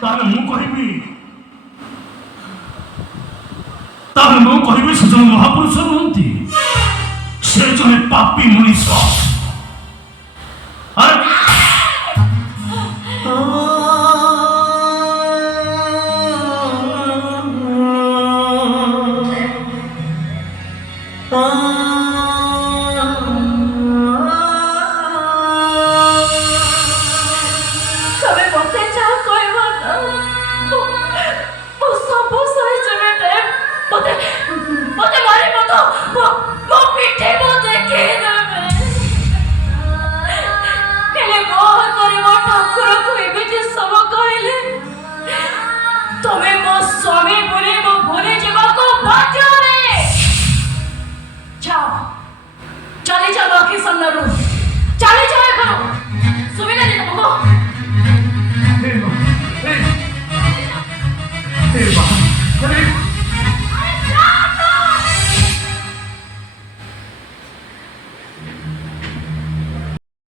ତାହେଲେ ମୁଁ କହିବି ସେ ଜଣେ ମହାପୁରୁଷ ନୁହନ୍ତି, ସେ ଜଣେ ପାପୀ ମଣିଷ। ଆରେ